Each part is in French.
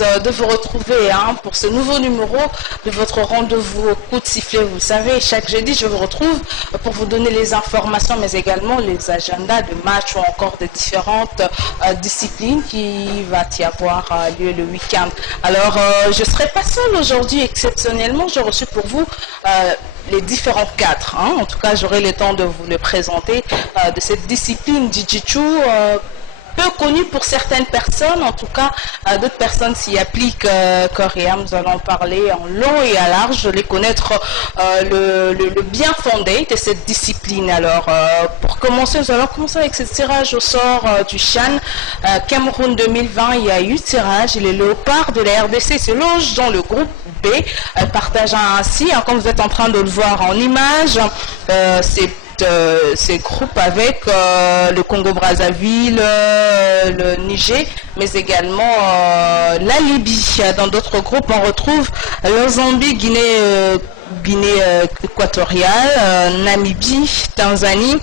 heureuse de vous retrouver pour ce nouveau numéro de votre rendez-vous au coup de sifflet. Vous savez, chaque jeudi, je vous retrouve pour vous donner les informations, mais également les agendas de matchs ou encore de différentes disciplines qui va y avoir lieu le week-end. Alors, je ne serai pas seule aujourd'hui, exceptionnellement, j'ai reçu pour vous les différents cadres. En tout cas, j'aurai le temps de vous les présenter de cette discipline Jiu-Jitsu, peu connue pour certaines personnes, en tout cas, d'autres personnes s'y appliquent coréen. Nous allons parler en long et à large, les connaître le bien fondé de cette discipline. Alors, pour commencer, nous allons commencer avec ce tirage au sort du Chan Cameroun 2020. Il y a eu tirage, et les léopards de la RDC se logent dans le groupe B, partageant ainsi, comme vous êtes en train de le voir en image, ces groupes avec le Congo-Brazzaville, le Niger, mais également la Libye. Dans d'autres groupes, on retrouve la Zambie, Guinée équatoriale, Namibie, Tanzanie.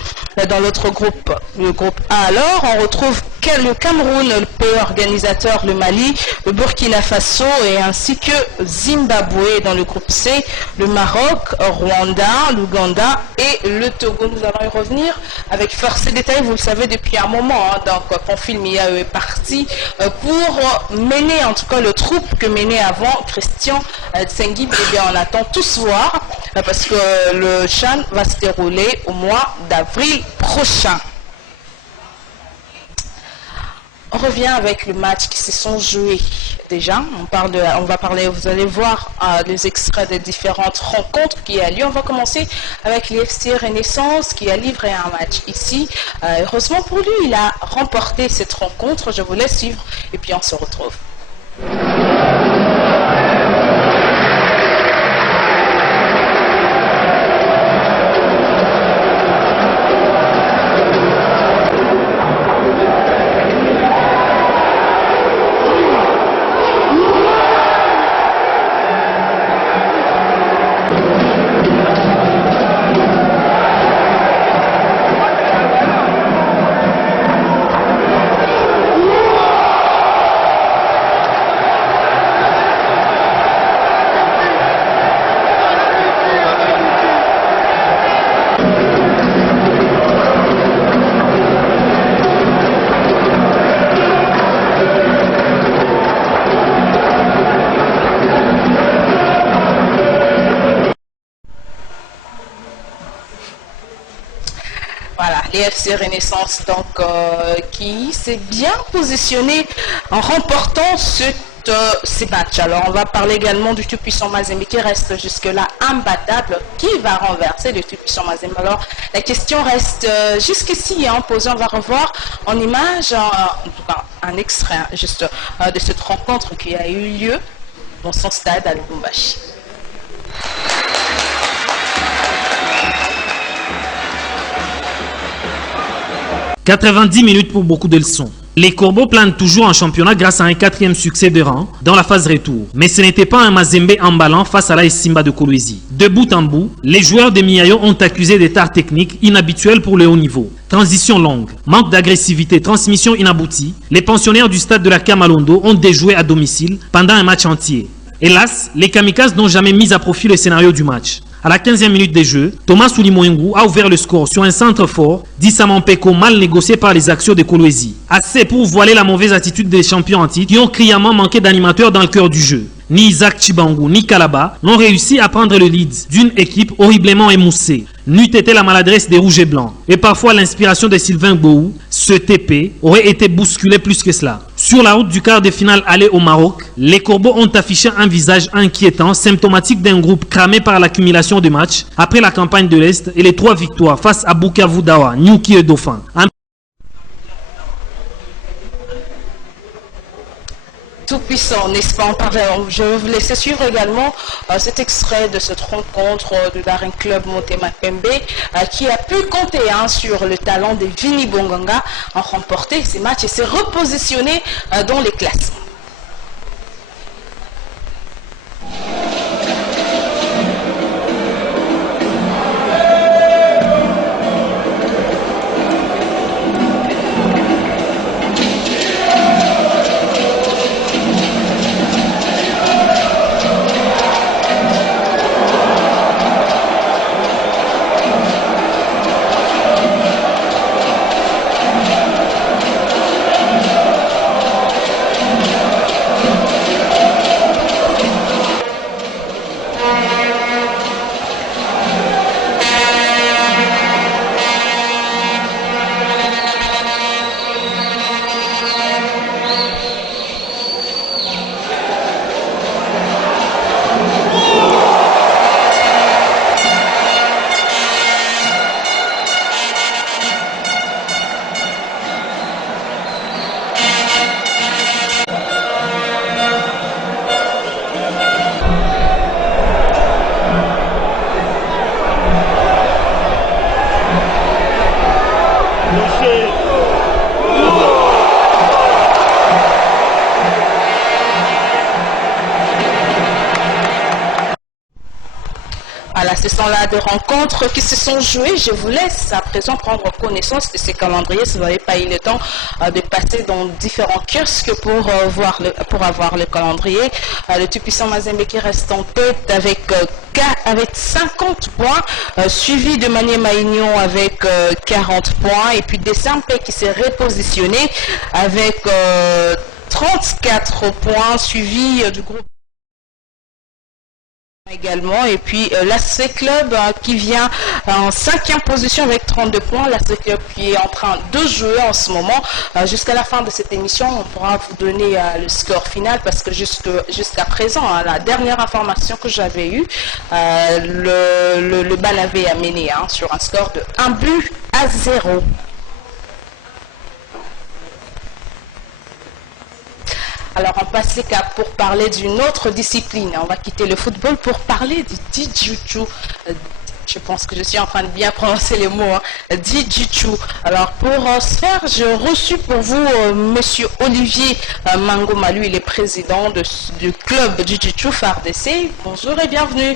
Dans l'autre groupe, le groupe A, alors, on retrouve le Cameroun, le pays organisateur, le Mali, le Burkina Faso et ainsi que Zimbabwe. Dans le groupe C, le Maroc, Rwanda, l'Ouganda et le Togo. Nous allons y revenir avec force et détail, vous le savez depuis un moment. Donc, Pamphile Mia est parti pour mener, en tout cas, le troupe que menait avant Christian Tsengib. Eh bien, on attend tous voir parce que le Chan va se dérouler au mois d'avril prochain. On revient avec le match qui se sont joués déjà. On va parler, vous allez voir les extraits des différentes rencontres qui a lieu. On va commencer avec l'FC Renaissance qui a livré un match ici. Heureusement pour lui, il a remporté cette rencontre. Je vous laisse suivre et puis on se retrouve. FC Renaissance donc qui s'est bien positionné en remportant ces matchs. Alors on va parler également du tout-puissant Mazembe qui reste jusque-là imbattable. Qui va renverser le tout-puissant Mazembe? Alors la question reste jusqu'ici posée. On va revoir en image en tout cas un extrait juste de cette rencontre qui a eu lieu dans son stade à Lubumbashi. 90 minutes pour beaucoup de leçons. Les Corbeaux planent toujours en championnat grâce à un 4e succès de rang dans la phase retour. Mais ce n'était pas un Mazembe emballant face à l'AS Simba de Kolwezi. De bout en bout, les joueurs de Miayo ont accusé des tares techniques inhabituelles pour le haut niveau. Transition longue, manque d'agressivité, transmission inaboutie. Les pensionnaires du stade de la Kamalondo ont déjoué à domicile pendant un match entier. Hélas, les kamikazes n'ont jamais mis à profit le scénario du match. À la 15e minute de jeu, Thomas Soulimouengou a ouvert le score sur un centre fort d'Issa Peko mal négocié par les actions de Kolwezi. Assez pour voiler la mauvaise attitude des champions en titre qui ont criamment manqué d'animateurs dans le cœur du jeu. Ni Isaac Chibangu ni Kalaba n'ont réussi à prendre le lead d'une équipe horriblement émoussée. N'eût été la maladresse des rouges et blancs et parfois l'inspiration de Sylvain Gbou, ce TP aurait été bousculé plus que cela. Sur la route du quart de finale aller au Maroc, les Corbeaux ont affiché un visage inquiétant, symptomatique d'un groupe cramé par l'accumulation de matchs après la campagne de l'Est et les 3 victoires face à Bukavu Dawa, Nyuki et Dauphin. Tout puissant, n'est-ce pas? Je vais vous laisser suivre également cet extrait de cette rencontre du Daring Club Motema Pembe qui a pu compter sur le talent de Vini Bonganga en remporter ces matchs et s'est repositionné dans les classements. à la session-là de rencontres qui se sont jouées. Je vous laisse à présent prendre connaissance de ces calendriers si vous n'avez pas eu le temps de passer dans différents kiosques pour avoir le calendrier. Le tout-puissant Mazembe qui reste en tête avec 50 points, suivi de Maniema Union avec 40 points, et puis Desampe qui s'est repositionné avec 34 points, suivi du groupe également, et puis l'AC Club qui vient en 5e position avec 32 points. L'AC Club qui est en train de jouer en ce moment. Jusqu'à la fin de cette émission, on pourra vous donner le score final, parce que jusqu'à présent, la dernière information que j'avais eue, le BAL avait amené sur un score de 1-0. Alors, on passe les caps pour parler d'une autre discipline. On va quitter le football pour parler du Jiu-Jitsu. Je pense que je suis en train de bien prononcer les mots. Jiu-Jitsu. Alors, pour ce faire, j'ai reçu pour vous Monsieur Olivier Mangoma. Lui, il est président du club Jiu-Jitsu FARDC. Bonjour et bienvenue.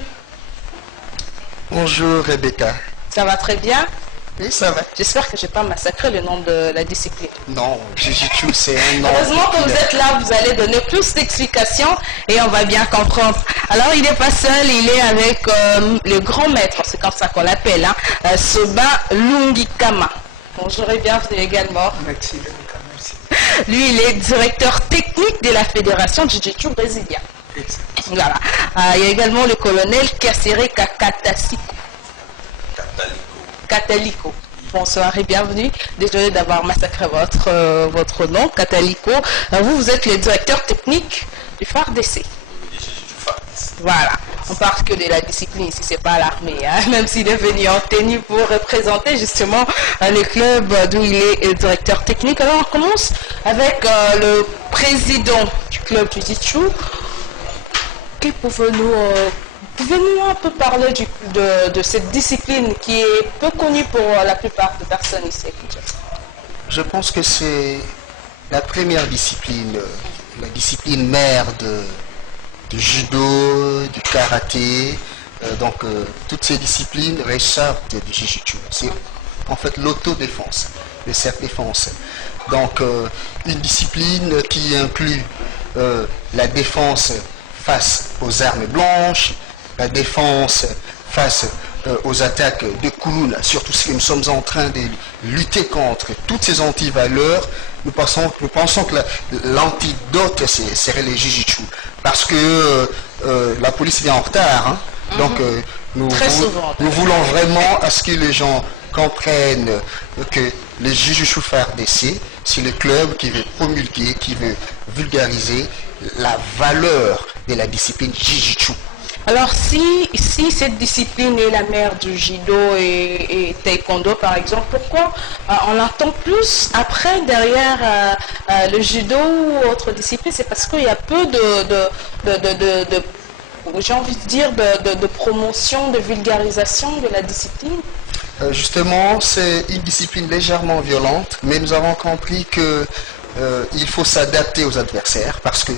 Bonjour Rebecca. Ça va très bien? Oui, ça va. J'espère que je n'ai pas massacré le nom de la discipline. Non, Jiu-Jitsu, c'est un nom. Heureusement que vous êtes là, vous allez donner plus d'explications et on va bien comprendre. Alors, il n'est pas seul, il est avec le grand maître, c'est comme ça qu'on l'appelle, Soba Lungikama. Bonjour et bienvenue également. Merci Rebecca, merci. Lui, il est directeur technique de la Fédération Jiu-Jitsu brésilien. Exact. Voilà. Il y a également le colonel Kassere Kakatasiko. Kataliko. Bonsoir et bienvenue. Désolé d'avoir massacré votre nom, Kataliko. Vous êtes le directeur technique du FARDC. Voilà. On parle que de la discipline ici, c'est pas l'armée, même s'il est venu en tenue pour représenter justement le club d'où il est directeur technique. Alors on commence avec le président du club Jiu-Jitsu. Qui pouvez-nous un peu parler de cette discipline qui est peu connue pour la plupart des personnes ici? Je pense que c'est la première discipline, la discipline mère du judo, du karaté. Toutes ces disciplines ressortent du Jiu-Jitsu. C'est en fait l'autodéfense, le self-défense. Donc, une discipline qui inclut la défense face aux armes blanches, la défense face aux attaques de Kouloun, surtout si nous sommes en train de lutter contre toutes ces antivaleurs. Nous pensons que l'antidote serait les Jiu-Jitsu, parce que la police vient en retard, donc nous voulons vraiment à ce que les gens comprennent que les Jiu-Jitsu FARDC, c'est le club qui veut promulguer, qui veut vulgariser la valeur de la discipline Jiu-Jitsu. Alors, si cette discipline est la mère du judo et taekwondo, par exemple, pourquoi on l'entend plus après, derrière le judo ou autre discipline? C'est parce qu'il y a peu j'ai envie de dire, de promotion, de vulgarisation de la discipline. Justement, c'est une discipline légèrement violente, mais nous avons compris que il faut s'adapter aux adversaires, parce que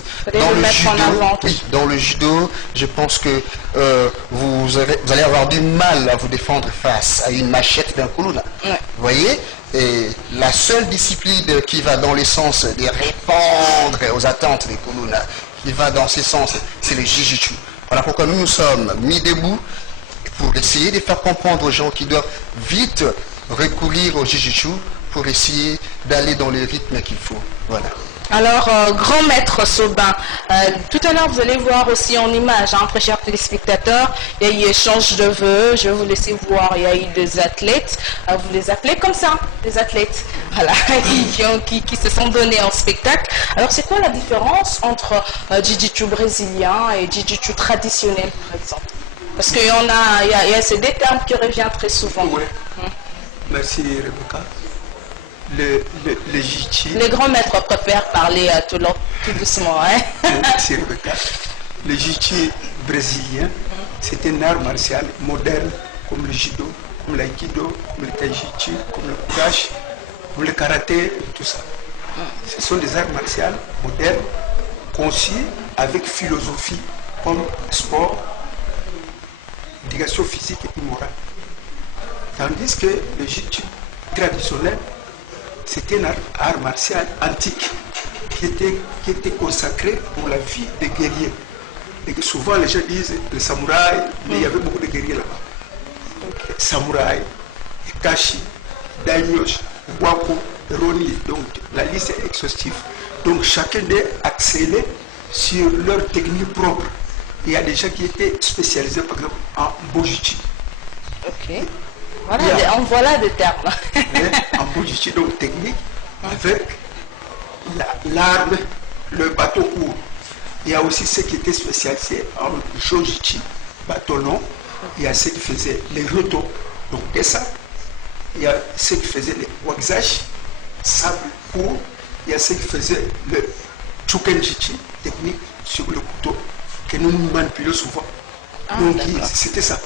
dans le judo, je pense que vous allez avoir du mal à vous défendre face à une machette d'un Koulouna. Ouais. Vous voyez? Et la seule discipline qui va dans le sens de répondre aux attentes des Koulouna, qui va dans ce sens, c'est le Jiu-Jitsu. Voilà pourquoi nous nous sommes mis debout pour essayer de faire comprendre aux gens qui doivent vite recourir au Jiu-Jitsu pour essayer d'aller dans le rythme qu'il faut. Voilà. Alors, grand maître Soba, tout à l'heure vous allez voir aussi en image, très chers téléspectateurs, il y a eu échange de vœux, je vais vous laisser voir, il y a eu des athlètes, vous les appelez comme ça, des athlètes, voilà, qui se sont donnés en spectacle. Alors, c'est quoi la différence entre Jiu-Jitsu brésilien et Jiu-Jitsu traditionnel, par exemple? Parce qu'il y a ces deux termes qui reviennent très souvent. Oui. Merci Rebecca. Le Jiu-Jitsu. Les grands maîtres préfèrent parler tout doucement. Merci Rebecca. Le Jiu-Jitsu brésilien, c'est un art martial moderne comme le judo, comme l'aïkido, comme le taijitsu, comme le kurash, comme le karaté, tout ça. Ce sont des arts martiaux modernes, conçus avec philosophie comme sport l'éducation physique et morale. Tandis que le jiu-jitsu traditionnel, c'était un art martial antique qui était consacré pour la vie des guerriers. Et que souvent les gens disent les samouraïs, mais il y avait beaucoup de guerriers là-bas. Samouraïs, Kashi, Daimyosh, Wako, Roni, donc la liste est exhaustive. Donc chacun d'eux accélère sur leur technique propre. Il y a des gens qui étaient spécialisés par exemple en Bojutsu. Ok. Voilà, on voit là des termes. En Bojutsu, donc technique, avec l'arme, le bateau court. Il y a aussi ceux qui étaient spécialisés en Jojutsu, bateau long. Il y a ceux qui faisaient les rotos, donc des sables. Il y a ceux qui faisaient les wakzash, sable court. Il y a ceux qui faisaient le chukenjitsu, technique sur le couteau, que nous manipulons souvent. Donc c'était ça.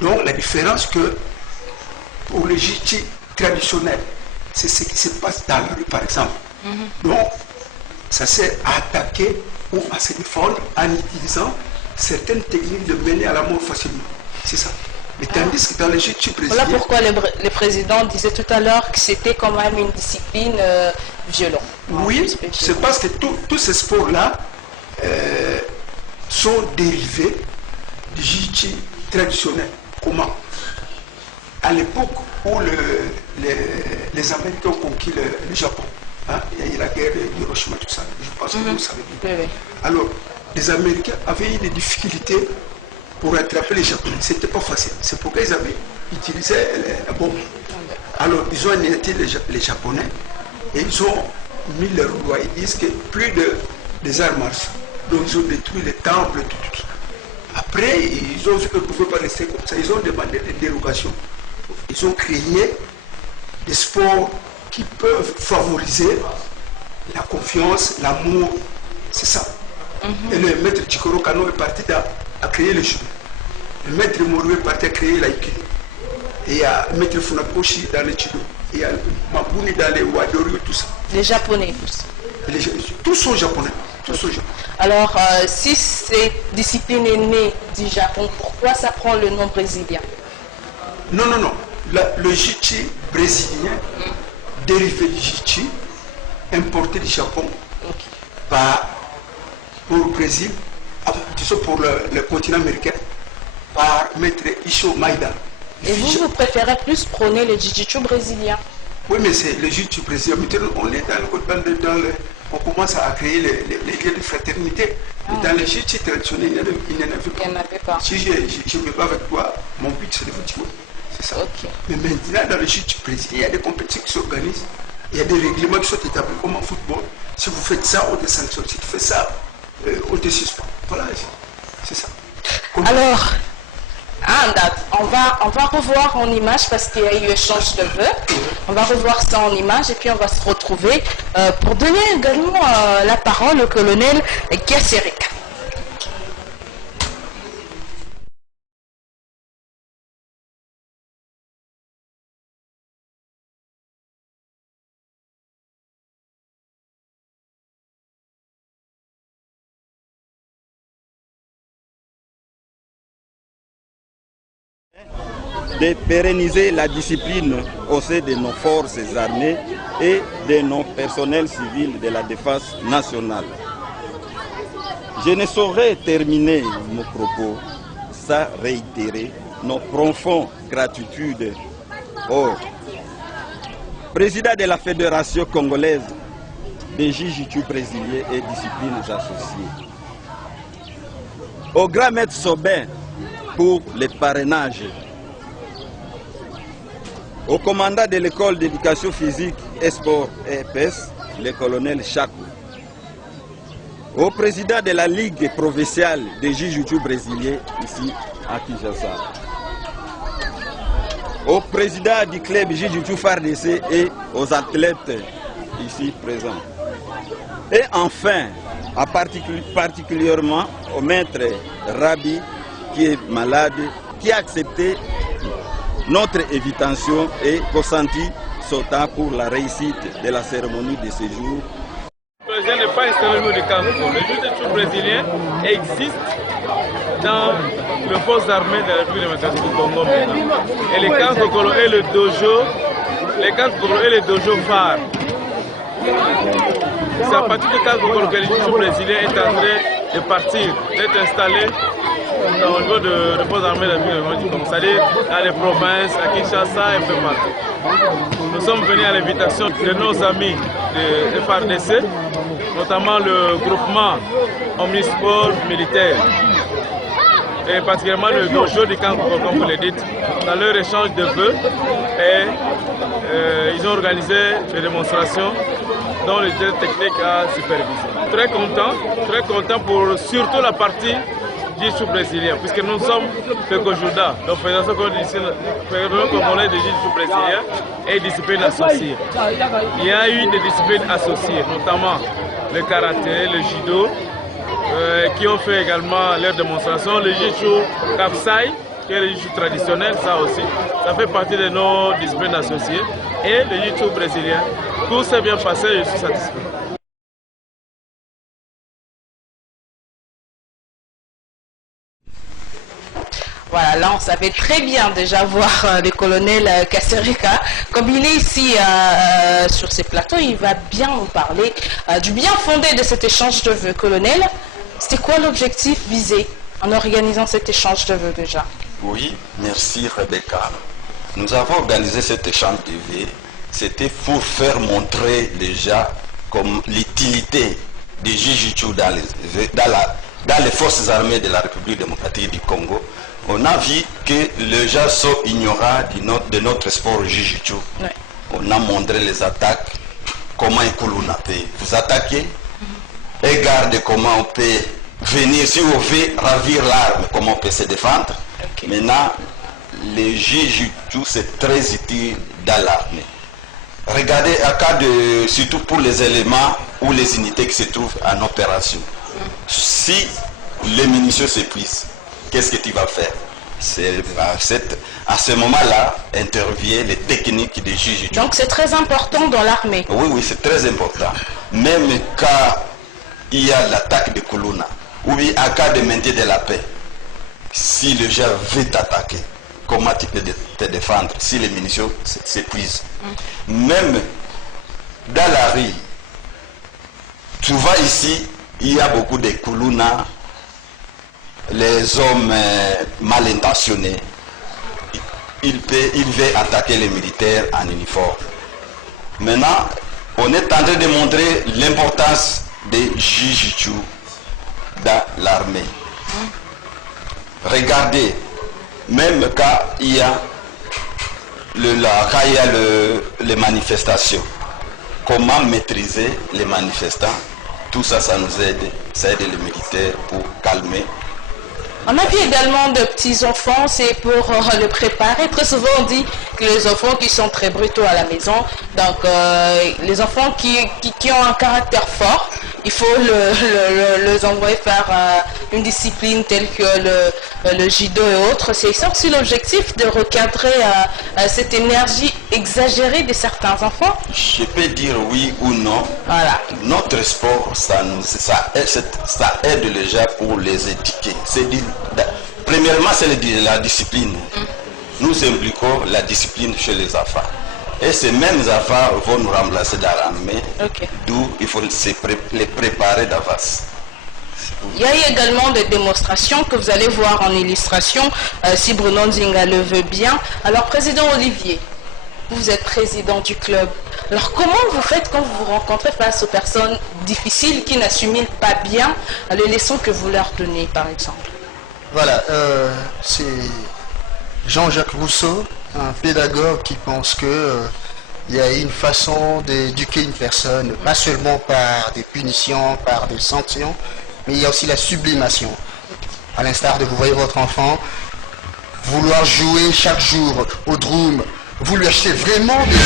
Donc la différence que pour le jiu-jitsu traditionnel, c'est ce qui se passe dans la rue par exemple. Donc ça s'est attaqué ou à se défendre en utilisant certaines techniques de mener à la mort facilement. C'est ça. Mais tandis que dans le jiu-jitsu brésilien... Voilà pourquoi le président disait tout à l'heure que c'était quand même une discipline violente. Oui, c'est parce que tous ces sports-là sont dérivés du jiu-jitsu traditionnel. Comment? À l'époque où les Américains ont conquis le Japon, hein, il y a eu la guerre d'Hiroshima, tout ça, je pense que vous savez bien. Oui. Alors, les Américains avaient eu des difficultés pour attraper les Japonais. C'était pas facile. C'est pourquoi ils avaient utilisé la bombe. Alors, ils ont anéanti les Japonais et ils ont mis leur loi. Ils disent que plus des arts martiaux. Donc, ils ont détruit les temples, tout. Après, ils ont vu qu'ils ne pouvaient pas rester comme ça. Ils ont demandé des dérogations. Ils ont créé des sports qui peuvent favoriser la confiance, l'amour. C'est ça. Et le maître Chikoro Kano est parti à créer le judo. Le maître Moru est parti à créer l'aïkido. Et il y a le maître Funakoshi dans le judo. Il y a Mabuni dans les Wadori, tout ça. Les Japonais, tous. Tous sont japonais. Alors, si cette discipline est née du Japon, pourquoi ça prend le nom brésilien? Non. Le jiu-jitsu brésilien, dérivé du jiu-jitsu, importé du Japon pour le Brésil, pour le continent américain, par maître Issho Maeda. Et vous préférez plus prôner le jiu-jitsu brésilien? Oui, mais c'est le jiu-jitsu brésilien. On est on commence à créer les liens de fraternité. Dans le jiu-jitsu traditionnel, il n'y en avait pas. Si je ne vais pas avec toi, mon but c'est de vous tuer. C'est ça. Okay. Mais maintenant, dans le jiu-jitsu brésilien, il y a des compétitions qui s'organisent. Il y a des règlements qui sont établis comme en football. Si vous faites ça, on te sanctionne. Si tu fais ça, on te suspend. Voilà, c'est ça. Alors, on va revoir en image parce qu'il y a eu échange de vœux. On va revoir ça en image et puis on va se retrouver pour donner également la parole au colonel Gasserika. De pérenniser la discipline au sein de nos forces armées et de nos personnels civils de la défense nationale. Je ne saurais terminer mon propos sans réitérer nos profondes gratitudes au président de la Fédération congolaise des jiu-jitsu brésiliens et disciplines associées, au grand maître Sobin pour le parrainage, au commandant de l'école d'éducation physique et sport EPS, le colonel Chakou, au président de la Ligue provinciale des jiu-jitsu brésiliens ici à Kinshasa, au président du club jiu-jitsu FARDC et aux athlètes ici présents. Et enfin, particulièrement au maître Rabi qui est malade, qui a accepté notre invitation et consenti son temps pour la réussite de la cérémonie de séjour. Le projet n'est pas installé au niveau du Cameroun. Le jiu-jitsu brésilien existe dans le force armée de la République démocratique du Congo maintenant. Et les camps Kokolo et le dojo, phares. C'est à partir du camp Kokolo que le jiu-jitsu brésilien est en train de partir, d'être installé au niveau de forces armées de la République démocratique du Congo, c'est-à-dire dans les provinces, à Kinshasa et un peu partout. Nous sommes venus à l'invitation de nos amis de FARDC, notamment le groupement omnisport militaire, et particulièrement le dojo du camp, comme vous le dites, dans leur échange de vœux. Et ils ont organisé des démonstrations dont le directeur technique a supervisé. Très content pour surtout la partie jiu-jitsu brésilien, puisque nous sommes FECOJUDA, donc Fédération congolaise de jiu-jitsu brésilien et disciplines associées. Il y a eu des disciplines associées, notamment le karaté, le judo, qui ont fait également leur démonstration, le jiu-jitsu kapsai, qui est le jiu-jitsu traditionnel, ça aussi, ça fait partie de nos disciplines associées, et le jiu-jitsu brésilien. Tout s'est bien passé, je suis satisfait. Voilà, là on savait très bien déjà voir le colonel Kasereka. Comme il est ici sur ces plateaux, il va bien nous parler du bien fondé de cet échange de vœux. Colonel, c'était quoi l'objectif visé en organisant cet échange de vœux déjà? Oui, merci Rebecca. Nous avons organisé cet échange de vœux. C'était pour faire montrer déjà comme l'utilité du jiu-jitsu dans les forces armées de la République démocratique du Congo. On a vu que les gens sont ignorants de notre sport jiu-jitsu. Ouais. On a montré les attaques, comment un Kuluna peut vous attaquer, et garde comment on peut venir, si on veut ravir l'arme, comment on peut se défendre. Okay. Maintenant, le jiu-jitsu c'est très utile dans l'armée. Regardez, surtout pour les éléments ou les unités qui se trouvent en opération. Si les munitions s'épuisent, qu'est-ce que tu vas faire? À ce moment-là, interviennent les techniques de jiu-jitsu. Donc c'est très important dans l'armée. Oui, c'est très important. Même quand il y a l'attaque de Kuluna, ou bien en cas de maintien de la paix, si le gens veut t'attaquer, comment tu peux te défendre si les munitions s'épuisent? Même dans la rue, tu vois ici, il y a beaucoup de Kuluna, les hommes mal intentionnés, ils veulent attaquer les militaires en uniforme. Maintenant, on est en train de montrer l'importance des jiu-jitsu dans l'armée. Regardez, même quand il y a les manifestations, comment maîtriser les manifestants, tout ça, ça nous aide, ça aide les militaires pour calmer. On a vu également de petits enfants, c'est pour le préparer. Très souvent on dit que les enfants qui sont très brutaux à la maison, donc les enfants qui ont un caractère fort, il faut les envoyer faire une discipline telle que le judo et autres. C'est ça aussi l'objectif de recadrer cette énergie exagérée de certains enfants. Je peux dire oui ou non. Voilà. Notre sport, ça aide les gens pour les éduquer. Premièrement, c'est la discipline. Nous impliquons la discipline chez les enfants. Et ces mêmes enfants vont nous remplacer dans l'armée, d'où il faut les préparer d'avance. Il y a également des démonstrations que vous allez voir en illustration, si Bruno Nzinga le veut bien. Alors, Président Olivier, vous êtes président du club. Alors, comment vous faites quand vous vous rencontrez face aux personnes difficiles qui n'assument pas bien les leçons que vous leur donnez, par exemple? Voilà, c'est Jean-Jacques Rousseau, un pédagogue qui pense que il y a une façon d'éduquer une personne, pas seulement par des punitions, par des sanctions, mais il y a aussi la sublimation. À l'instar de vous voyez votre enfant vouloir jouer chaque jour au drum, vous lui achetez vraiment des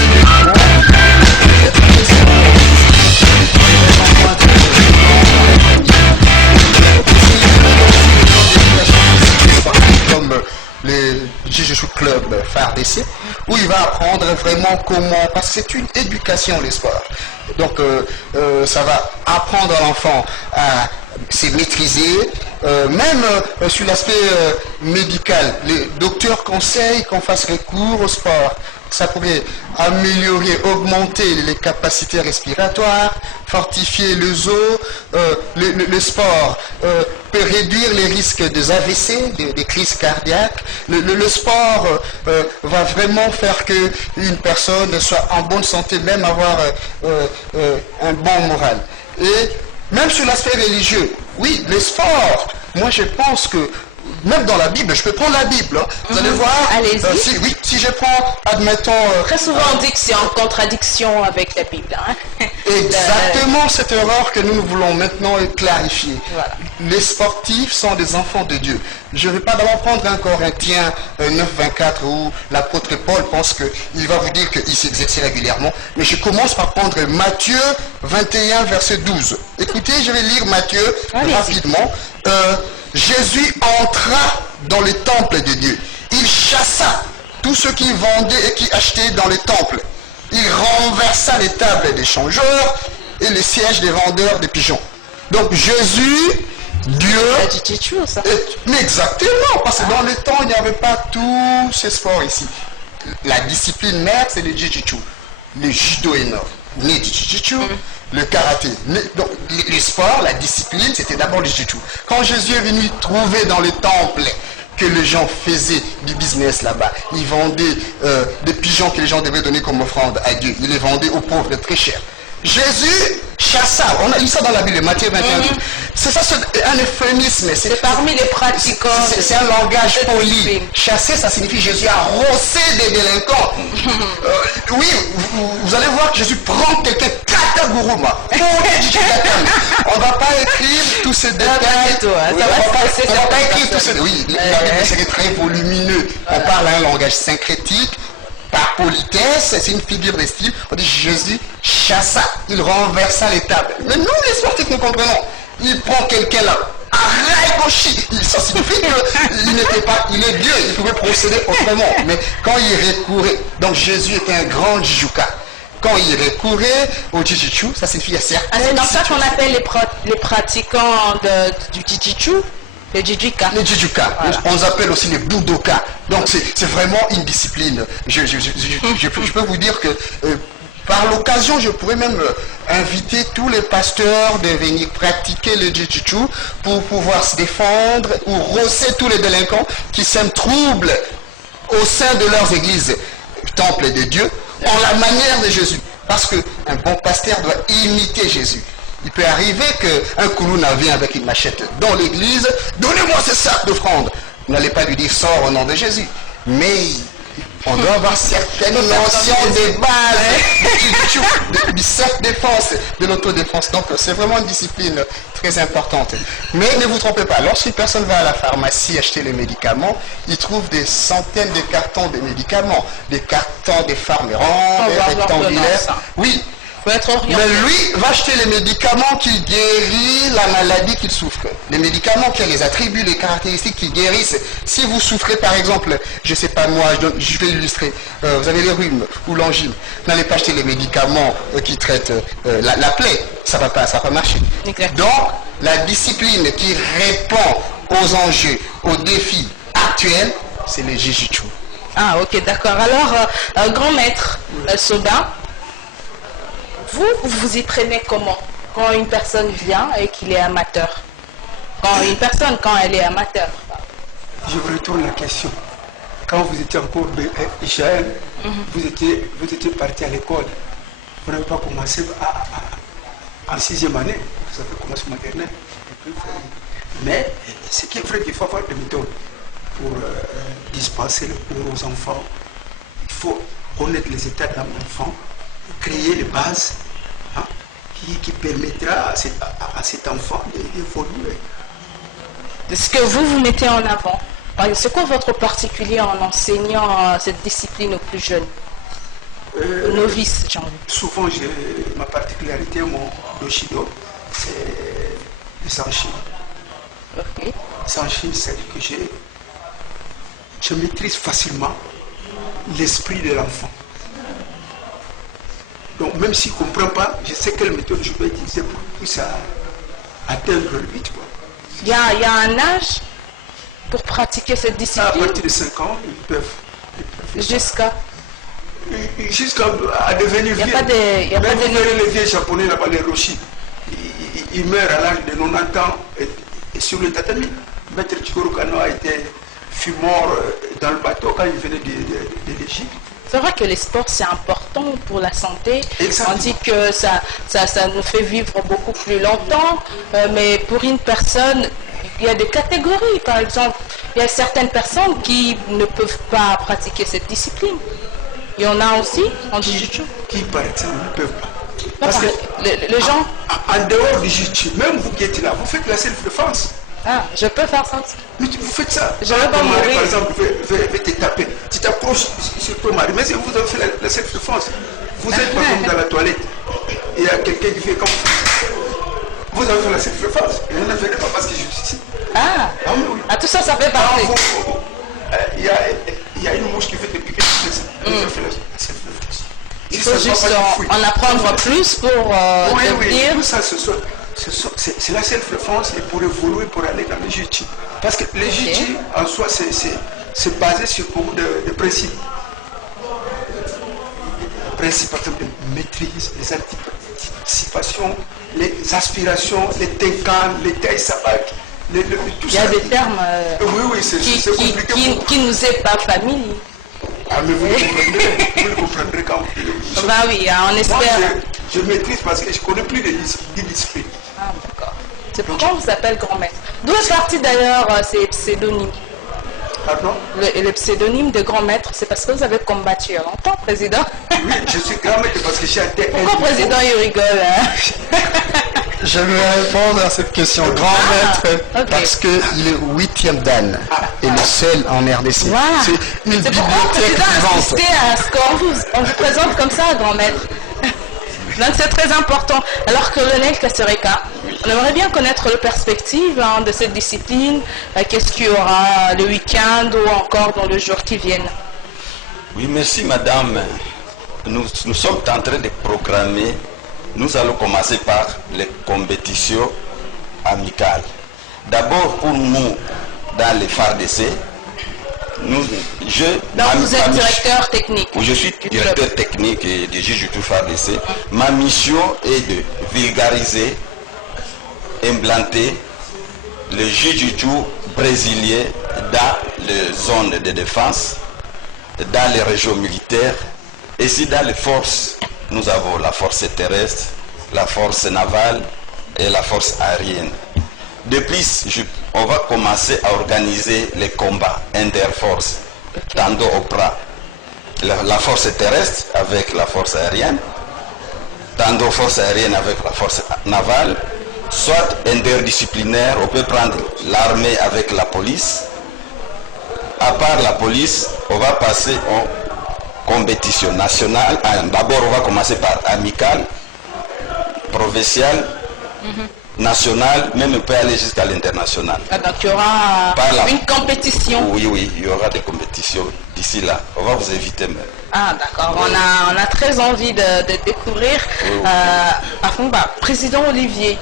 comme les Jiu-Jitsu Club FARDC, où il va apprendre vraiment comment, parce que c'est une éducation les sports. Donc ça va apprendre à l'enfant à se maîtriser, même sur l'aspect médical, les docteurs conseillent qu'on fasse recours au sport. Ça pourrait améliorer, augmenter les capacités respiratoires, fortifier les os. Le sport peut réduire les risques des AVC, des crises cardiaques. Le sport va vraiment faire qu'une personne soit en bonne santé, même avoir un bon moral. Et même sur l'aspect religieux, oui, le sport, moi je pense que même dans la Bible, je peux prendre la Bible. Hein. Vous allez voir. Allez-y. Si je prends, admettons. Très souvent, on dit que c'est en contradiction avec la Bible. Hein. Exactement cette erreur que nous voulons maintenant clarifier. Voilà. Les sportifs sont des enfants de Dieu. Je ne vais pas d'abord prendre un Corinthiens 9, 24 où l'apôtre Paul pense qu'il va vous dire qu'il s'exerce régulièrement. Mais je commence par prendre Matthieu 21, verset 12. Écoutez, je vais lire Matthieu rapidement. Jésus entra dans le temple de Dieu. Il chassa tous ceux qui vendaient et qui achetaient dans les temples. Il renversa les tables des changeurs et les sièges des vendeurs de pigeons. Donc Jésus, Dieu... Mais exactement, parce que dans le temps, il n'y avait pas tous ces sports ici. La discipline mère, c'est le jiu-jitsu. Le judo est né du jiu-jitsu. Le karaté. Donc, le sport, la discipline, c'était d'abord le jiu-jitsu. Quand Jésus est venu trouver dans le temple que les gens faisaient du business là-bas, ils vendaient des pigeons que les gens devaient donner comme offrande à Dieu. Ils les vendaient aux pauvres très cher. Jésus chassa, on a lu ça dans la Bible, Matthieu 21. C'est ça, c'est un euphémisme. C'est parmi les pratiquants. C'est un langage poli. Chasser, ça signifie Jésus a rossé des délinquants. Oui, vous allez voir que Jésus prend quelqu'un Kataguruma. On ne va pas écrire tous ces détails. On ne va pas écrire tous ces détails. Oui, la Bible c'est très volumineux. On parle un langage syncrétique. Par politesse, c'est une figure de style. On dit Jésus chassa, il renversa les tables. Mais nous, les sportifs, nous comprenons. Il prend quelqu'un là, ça signifie qu'il n'était pas, il est Dieu, il pouvait procéder autrement. Mais quand il recourait, donc Jésus était un grand jujuka. Quand il recourait au jiu-jitsu, ça signifie assez. C'est dans ça qu'on appelle les pratiquants du jiu-jitsu. Les jujuka. Les jujuka. Voilà. On les appelle aussi les budoka. Donc c'est vraiment une discipline. Je peux vous dire que par l'occasion, je pourrais même inviter tous les pasteurs de venir pratiquer le jiu-jitsu pour pouvoir se défendre ou rosser tous les délinquants qui sèment trouble au sein de leurs églises, temple de Dieu, en la manière de Jésus. Parce qu'un bon pasteur doit imiter Jésus. Il peut arriver qu'un koulouna vient avec une machette dans l'église, donnez-moi ce sac d'offrande. Vous n'allez pas lui dire sors au nom de Jésus. Mais on doit avoir certaines notions de base du self-défense, de l'autodéfense. Donc c'est vraiment une discipline très importante. Mais ne vous trompez pas, lorsqu'une personne va à la pharmacie acheter les médicaments, il trouve des centaines de cartons de médicaments, des cartons de pharmérans, des rectangulaires. Oui. Mais lui va acheter les médicaments qui guérissent la maladie qu'il souffre. Les médicaments qui ont les attributs, les caractéristiques qui guérissent. Si vous souffrez par exemple, je ne sais pas moi, je vais illustrer, vous avez le rhume ou l'angine, n'allez pas acheter les médicaments qui traitent la plaie. Ça ne va pas marcher. Exactement. Donc, la discipline qui répond aux enjeux, aux défis actuels, c'est le jiu-jitsu. Ah ok, d'accord. Alors, grand maître Soda, vous y prenez comment quand une personne vient et qu'il est amateur? Quand elle est amateur. Je vous retourne la question. Quand vous étiez encore jeune, vous étiez parti à l'école. Vous n'avez pas commencé en 6e année. Vous avez commencé maternelle. Mais ce qui est vrai qu'il faut avoir des méthodes pour dispenser le cours aux enfants. Il faut connaître les états d'un enfant, créer les bases qui permettra à cet enfant d'évoluer. Est-ce que vous mettez en avant? C'est quoi votre particulier en enseignant cette discipline aux plus jeunes, aux novices, j'ai envie? Souvent, ma particularité, mon shido, c'est le sanshi. Okay. Sanshi, c'est-à-dire que je maîtrise facilement l'esprit de l'enfant. Donc même s'il ne comprend pas, je sais quelle méthode je vais utiliser pour qu'il puisse atteindre le but. Il y a un âge pour pratiquer cette À discipline partir de 5 ans, ils peuvent jusqu'à... jusqu'à devenir Il vieux. y a pas de- il y a pas Même de vous verrez les vieux japonais là-bas, les rochis, ils meurent à l'âge de 90 ans et sur le tatami. Maître Chikoro Kano fut mort dans le bateau quand il venait de l'Égypte. C'est vrai que les sports, c'est important pour la santé. Exactement. On dit que ça nous fait vivre beaucoup plus longtemps. Mais pour une personne, il y a des catégories. Par exemple, il y a certaines personnes qui ne peuvent pas pratiquer cette discipline. Il y en a aussi en jiu-jitsu. Qui, par exemple, ne peuvent pas. Pas Parce que pareil. Les gens, en dehors du jiu-jitsu, même vous qui êtes là, vous faites la self-défense. je peux faire ça aussi. Mais vous faites ça. Je vais Quand pas ton mari, mourir. par exemple, veut te taper. Tu t'approches sur ton mari. Mais si vous avez fait la self-défense, vous êtes par exemple dans la toilette. Et il y a quelqu'un qui fait comme vous avez fait la self-défense. Et ne le faites pas parce que je suis ici. Ah, Ah oui, oui. tout ça, ça fait Quand partie. il y a une mouche qui fait te piquer. Vous avez fait la self-défense. Il faut juste en apprendre plus pour devenir... tout ça, c'est la self-défense et pour évoluer, pour aller dans le jiu-jitsu. Parce que le jiu-jitsu, en soi, c'est basé sur beaucoup de principes. Principes, par exemple, de maîtrise, les anticipations, les aspirations, les tenkan, les taï sabak, tout Il y a ça. des termes Oui, c'est compliqué. qui nous est pas familier. Ah, mais vous le comprendrez quand vous Bah oui, on Moi, espère. je maîtrise parce que je connais plus de disciplines. Ah, d'accord. C'est pourquoi on vous appelle grand maître. D'où est parti d'ailleurs ces pseudonymes? Pardon? Le pseudonyme de grand maître, c'est parce que vous avez combattu il y a longtemps, président. Oui, je suis grand maître parce que j'ai été... Pourquoi président il rigole hein? Je vais répondre à cette question. Grand maître, ok. parce qu'il est 8e dan et le seul en RDC. Voilà. C'est une C'est pourquoi le bibliothèque président a vivante. insisté à ce qu'on vous présente comme ça, grand maître. Donc c'est très important. Alors colonel Kasereka, on aimerait bien connaître la perspective de cette discipline. Qu'est-ce qu'il y aura le week-end ou encore dans le jour qui viennent? Oui, merci madame. Nous sommes en train de programmer. Nous allons commencer par les compétitions amicales. D'abord pour nous, dans les FARDC, Donc vous êtes directeur technique. où je suis directeur technique et de Jiu-Jitsu FARDC. Ma mission est de vulgariser, implanter le Jiu-Jitsu brésilien dans les zones de défense, dans les régions militaires, et si dans les forces, nous avons la force terrestre, la force navale et la force aérienne. De plus, on va commencer à organiser les combats interforces, tendant au bras. La force terrestre avec la force aérienne, tendant force aérienne avec la force navale, soit interdisciplinaire, on peut prendre l'armée avec la police. À part la police, on va passer en compétition nationale. D'abord, on va commencer par amicale, provinciale, nationale, même on peut aller jusqu'à l'international. Ah, donc il y aura Par là. une compétition. Oui, il y aura des compétitions d'ici là. On va vous inviter même. Ah d'accord, on a très envie de découvrir. Président Olivier,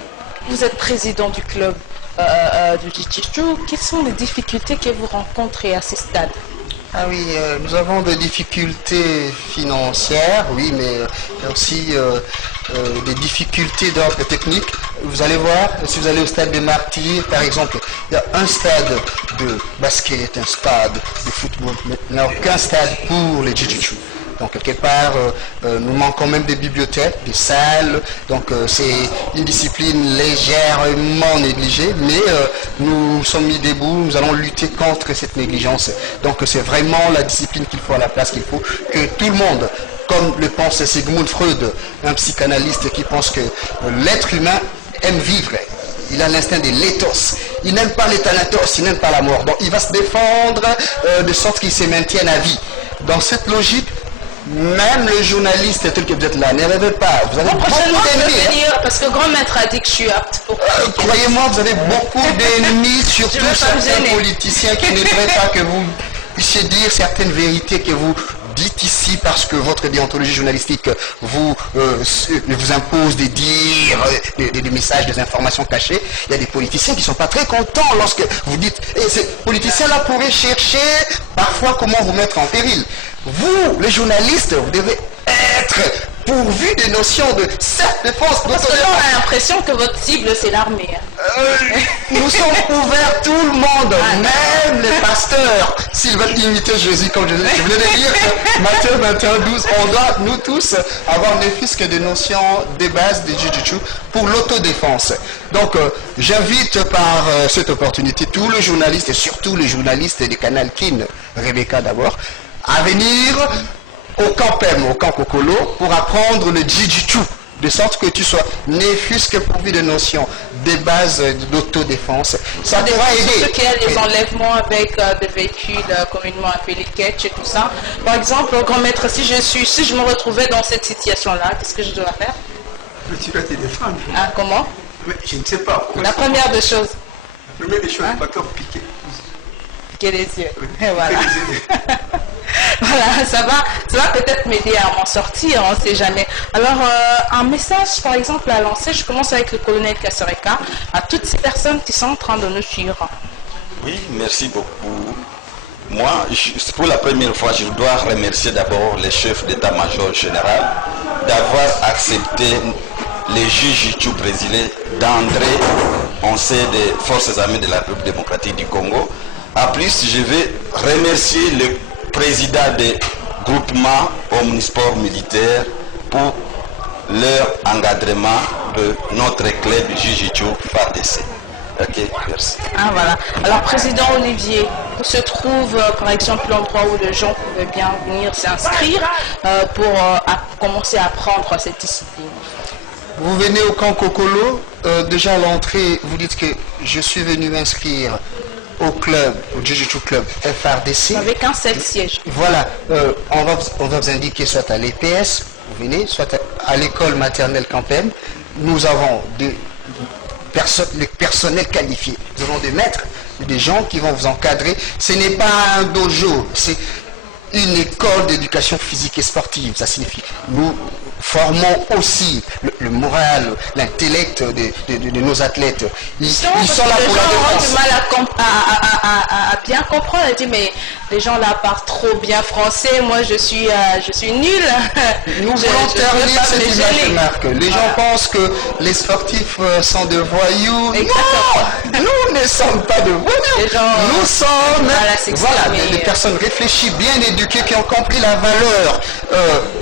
vous êtes président du club du Jiu-Jitsu. Quelles sont les difficultés que vous rencontrez à ce stade? Ah oui, nous avons des difficultés financières, oui, mais aussi des difficultés d'ordre technique. Vous allez voir, si vous allez au stade des Martyrs, par exemple, il y a un stade de basket, un stade de football, mais il n'y a aucun stade pour les Jiu-Jitsu. Donc quelque part, nous manquons même des bibliothèques, des salles. Donc c'est une discipline légèrement négligée, mais nous sommes mis debout, nous allons lutter contre cette négligence. Donc c'est vraiment la discipline qu'il faut à la place qu'il faut, que tout le monde, comme le pense Sigmund Freud, un psychanalyste qui pense que l'être humain aime vivre. Il a l'instinct de l'éthos. Il n'aime pas les thanatos, il n'aime pas la mort. Donc il va se défendre de sorte qu'il se maintienne à vie. Dans cette logique, même le journaliste tel que vous êtes là, ne rêvez pas. Vous avez beaucoup Prochainement, je d'ennemis. vais venir parce que grand maître a dit que je suis apte pour Croyez-moi, vous avez beaucoup d'ennemis, surtout Je vais pas me certains gêner. politiciens qui n'aimeraient pas que vous puissiez dire certaines vérités que vous dites ici parce que votre déontologie journalistique vous impose de dire des messages, des informations cachées. Il y a des politiciens qui ne sont pas très contents lorsque vous dites ces politiciens-là pourraient chercher parfois comment vous mettre en péril. Vous, les journalistes, vous devez être pourvus des notions de self-défense. Parce que là, on a l'impression que votre cible, c'est l'armée. Nous sommes ouverts, tout le monde, même les pasteurs. S'ils veulent imiter Jésus, comme je venais de dire, Matthieu 21, 12, on doit, nous tous, avoir ne fût-ce que des notions des bases de Jujutsu pour l'autodéfense. Donc, j'invite par cette opportunité tous les journalistes, et surtout les journalistes du canal Kin, Rebecca d'abord, à venir au camp PEM, au camp Kokolo, pour apprendre le Jujutsu, de sorte que tu sois ne fût-ce que pourvu de notions, des bases d'autodéfense. Ça devra aider. Surtout qu'il y a des enlèvements avec des véhicules communément appelés catch et tout ça. Par exemple, grand maître, si je me retrouvais dans cette situation-là, qu'est-ce que je dois faire? Mais tu dois te défendre. Ah, comment? Mais je ne sais pas. La première des choses. La première des choses, pas comme piquer. Piquer les yeux. Et voilà. Voilà, ça va peut-être m'aider à m'en sortir, on ne sait jamais. Alors, un message, par exemple, à lancer, je commence avec le colonel Kassereka, à toutes ces personnes qui sont en train de nous suivre. Oui, merci beaucoup. Moi, pour la première fois, je dois remercier d'abord les chefs d'état-major général d'avoir accepté les Jujutsu brésiliens d'entrer en sein des forces armées de la République démocratique du Congo. En plus, je vais remercier le président des groupements omnisports militaires pour leur encadrement de notre club Jujutsu FARDC. Ok, merci. Ah voilà. Alors, président Olivier, où se trouve par exemple l'endroit où les gens pouvaient bien venir s'inscrire pour commencer à apprendre cette discipline? Vous venez au camp Kokolo, déjà à l'entrée, vous dites que je suis venu m'inscrire au club, au Jujutsu Club FARDC. Avec un seul siège. Voilà, on va vous indiquer soit à l'EPS, vous venez, soit à l'école maternelle Campem. Nous avons les personnels qualifiés. Nous avons des maîtres, des gens qui vont vous encadrer. Ce n'est pas un dojo, c'est une école d'éducation physique et sportive. Ça signifie nous formons aussi le moral, l'intellect de nos athlètes. Ils sont là pour la défense. Les gens ont du mal à bien comprendre. Ils disent, mais les gens là parlent trop bien français, moi je suis nul. Nous voulons terminer cette image de marque. Les gens pensent que les sportifs sont de voyous. Exactement. Non, nous ne sommes pas de voyous. Nous sommes des personnes réfléchies, bien éduquées, qui ont compris la valeur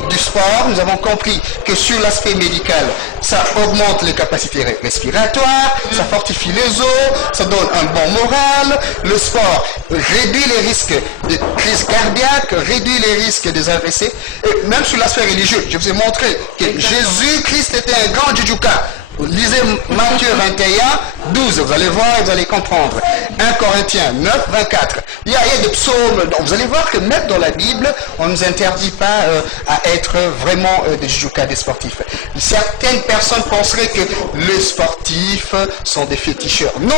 du sport. Nous avons compris que sur l'aspect médical, ça augmente les capacités respiratoires, ça fortifie les os, ça donne un bon moral. Le sport réduit les risques de crise cardiaque, réduit les risques des AVC. Et même sur l'aspect religieux, je vous ai montré que Jésus-Christ était un grand judoka. Lisez Matthieu 21, 12, vous allez voir et vous allez comprendre. 1 Corinthiens 9, 24. Il y a des psaumes, donc vous allez voir que même dans la Bible, on ne nous interdit pas à être vraiment des judokas, des sportifs. Certaines personnes penseraient que les sportifs sont des féticheurs. Non!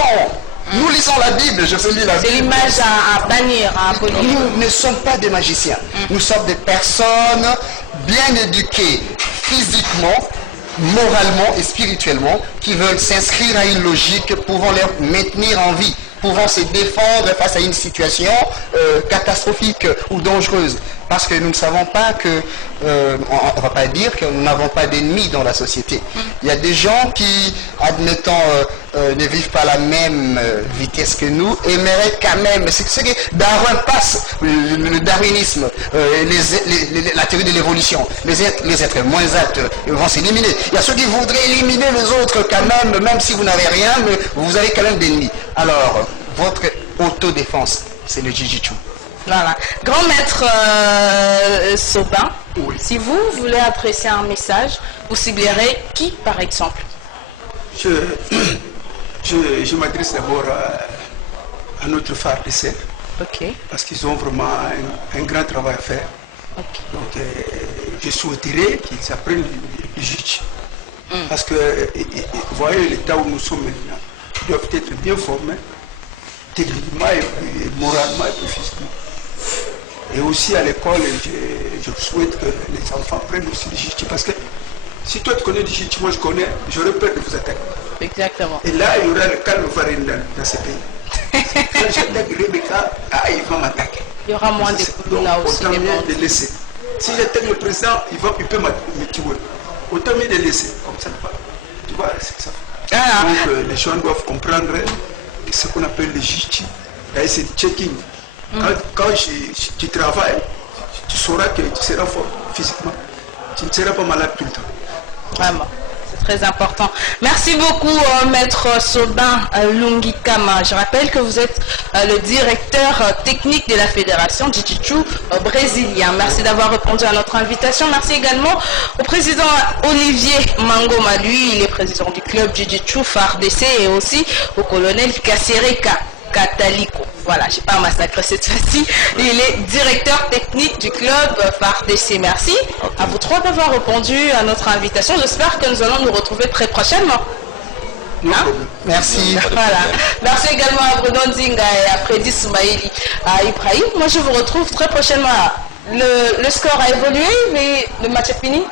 Nous lisons la Bible, je vous lis la Bible. C'est l'image à bannir, à abolir. Nous ne sommes pas des magiciens. Nous sommes des personnes bien éduquées physiquement, moralement et spirituellement, qui veulent s'inscrire à une logique pouvant les maintenir en vie, pouvant se défendre face à une situation catastrophique ou dangereuse. Parce que nous ne savons pas que, on ne va pas dire que nous n'avons pas d'ennemis dans la société. Il y a des gens qui, admettons, ne vivent pas la même vitesse que nous et méritent quand même. C'est ce que Darwin passe, le darwinisme, la théorie de l'évolution. Les êtres moins aptes vont s'éliminer. Il y a ceux qui voudraient éliminer les autres quand même si vous n'avez rien, mais vous avez quand même d'ennemis. Alors, votre autodéfense, c'est le Jujutsu. Voilà. Grand maître Sobin, si vous voulez adresser un message, vous ciblerez qui par exemple? Je m'adresse d'abord à notre FARDC. Ok. Parce qu'ils ont vraiment un grand travail à faire. Okay. Donc, je souhaiterais qu'ils apprennent le Jujutsu. Parce que, vous voyez l'état où nous sommes maintenant, ils doivent être bien formés, techniquement, et moralement et physiquement. Et aussi à l'école, je souhaite que les enfants prennent aussi le jiu-jitsu parce que si toi tu connais le jiu-jitsu, moi je connais, j'aurais peur de vous attaquer. Exactement. Et là, il y aura le calme dans ce pays. Quand j'attaque Rebecca, il va m'attaquer. Il y aura moins de coups là aussi. Autant mieux de laisser. Si j'attaque le président, il peut me tuer. Autant mieux de laisser. Comme ça, tu vois, c'est ça. Donc les gens doivent comprendre ce qu'on appelle le jiu-jitsu. C'est du checking. Quand tu travailles, tu sauras que tu seras fort physiquement. Tu ne seras pas malade tout le temps. Vraiment. Très important. Merci beaucoup, Maître Sobin Lungikama. Je rappelle que vous êtes le directeur technique de la Fédération Jiu-Jitsu brésilien. Merci d'avoir répondu à notre invitation. Merci également au président Olivier Mangoma. Lui, il est président du club Jiu-Jitsu FARDC et aussi au colonel Kasereka Kataliko. Voilà, je n'ai pas massacré cette fois-ci. Il est directeur technique du club FARDC. Merci à vous trois d'avoir répondu à notre invitation. J'espère que nous allons nous retrouver très prochainement. Hein? Merci. Voilà. Merci également à Bruno Nzinga et à Freddy Soumaïli, à Ibrahim. Moi, je vous retrouve très prochainement. Le score a évolué, mais le match est fini.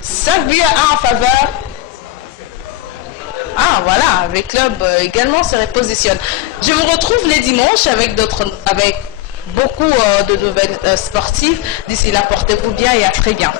5 buts à 1 en faveur. Ah voilà, le club également se repositionne. Je vous retrouve les dimanches avec beaucoup de nouvelles sportives. D'ici là, portez-vous bien et à très bientôt.